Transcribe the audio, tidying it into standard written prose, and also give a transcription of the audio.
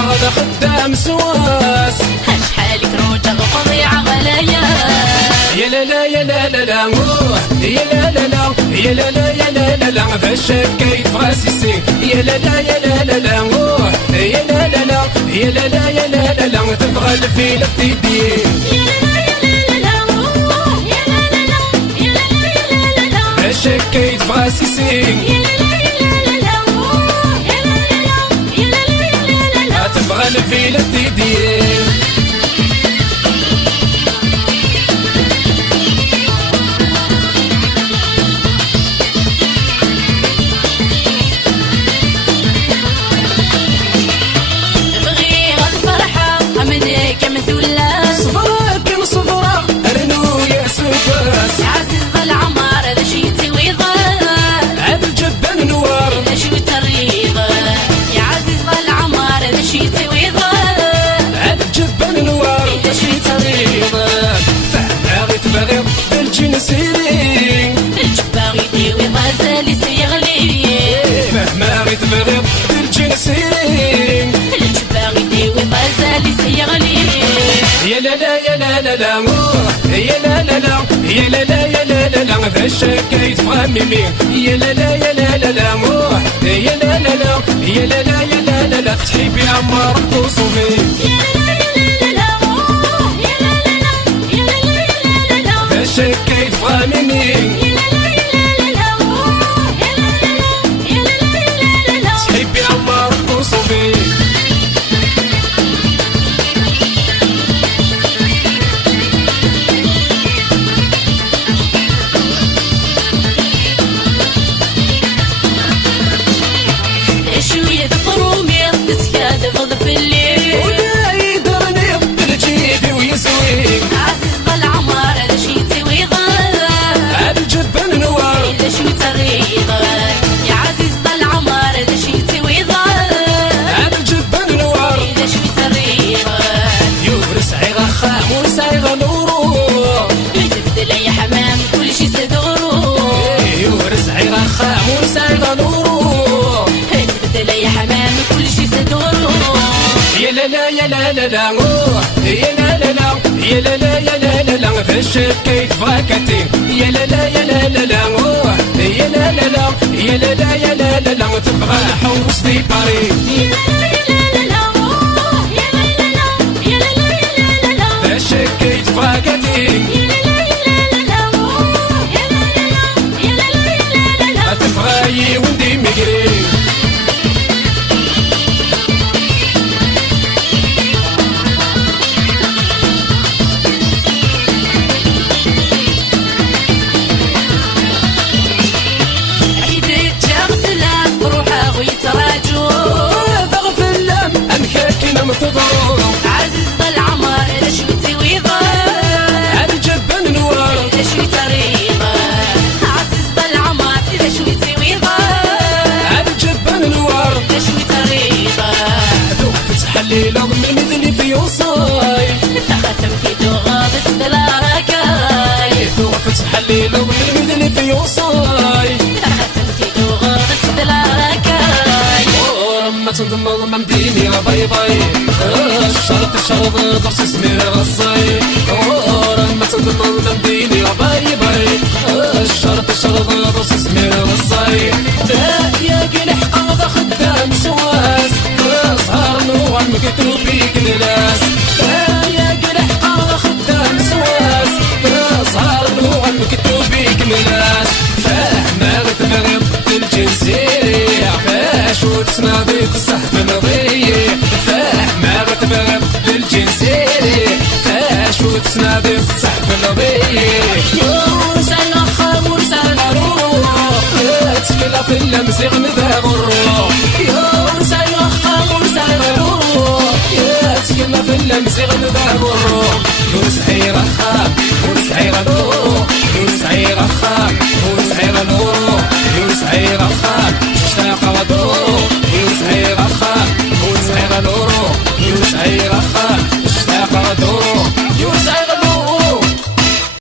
قاعد خدام سواس شحالك روجة وفظيعة غلايا يا لا لا يا لا لا لا يا لا لا لا يا لا لا يا لا لا لا فاش كيف غاسيسي يا لا لا يا لا لا لا يا لا لا لا يا لا لا يا لا لا لا تبغى الفيل تدين فاش كيف غاسيسي تبغى الفيل تدين سيرين الجباغي ديوي غزالي سيغلي مهما غيت بغيض الجن سيرين الجباغي ديوي غزالي سيغلي يا لا لا يا لا لا لا يا لا لا لا يا لا لا يا لا لا لا فاش كيف فهمني يا لا لا يا لا لا لا يا لا لا لا يا لا لا يا لا لا لا تحبي عمار وصوفي فاش كيف فهمني تحبي عمار وصوفي شوية ضرومي تسكاد فض في الليل ولا يدرني بالجيب ويسوي عزيز ظل عمار هذا شي تسوي ضل هذا الجبن نوار هذا شي تريض يا عزيز ظل عمار هذا شي تسوي ضل هذا الجبن نوار هذا شي تريض يورس عيغا خام وسعيغا نورو يتبدل يا حمام كل شي صدورو يورس عيغا خام وسعيغا نورو يا حمام كل شي صدورو يا لا لا يا لا لا لا يا لا لا لا يا لا لا يا لا لا لا فاش كيف فاكتي يا لا لا يا لا لا لا يا لا لا لا يا لا لا يا لا لا لا تبغى حوس دي باري فاش كيف فاكتي تبغى وندي مقري عزيز ظل عمار هذا شو تسوي ضل هذا الجبن نوار هذا شو تريض عزيز ظل عمار هذا شو تسوي ضل هذا الجبن نوار هذا شو تريض دوق فتح الليل ضمن المذني في وصاي تختم في دوغا بس بلا ركاي دوق فتح الليل ضمن المذني في وصاي تختم في دوغا بس بلا ركاي ورمى تنضمض ممديني يا باي باي الشرط الشرط ضرس سمير غصاي ورمى تنضمض ممديني يا باي باي الشرط الشرط ضرس سمير غصاي يا قلح قاضى خدام سواس صهر نوغ مكتوبي كنلاس يا قلح قاضى خدام سواس صهر نوغ مكتوبي كنلاس فاهمة غتبغي الجنسية فاش وتناضي الصحف الضيق فاهمة غتبغي الجنسية فاش وتناضي الصحف الضيق ورسالة خام ورسالة روح تكلا في اللمس يغمدها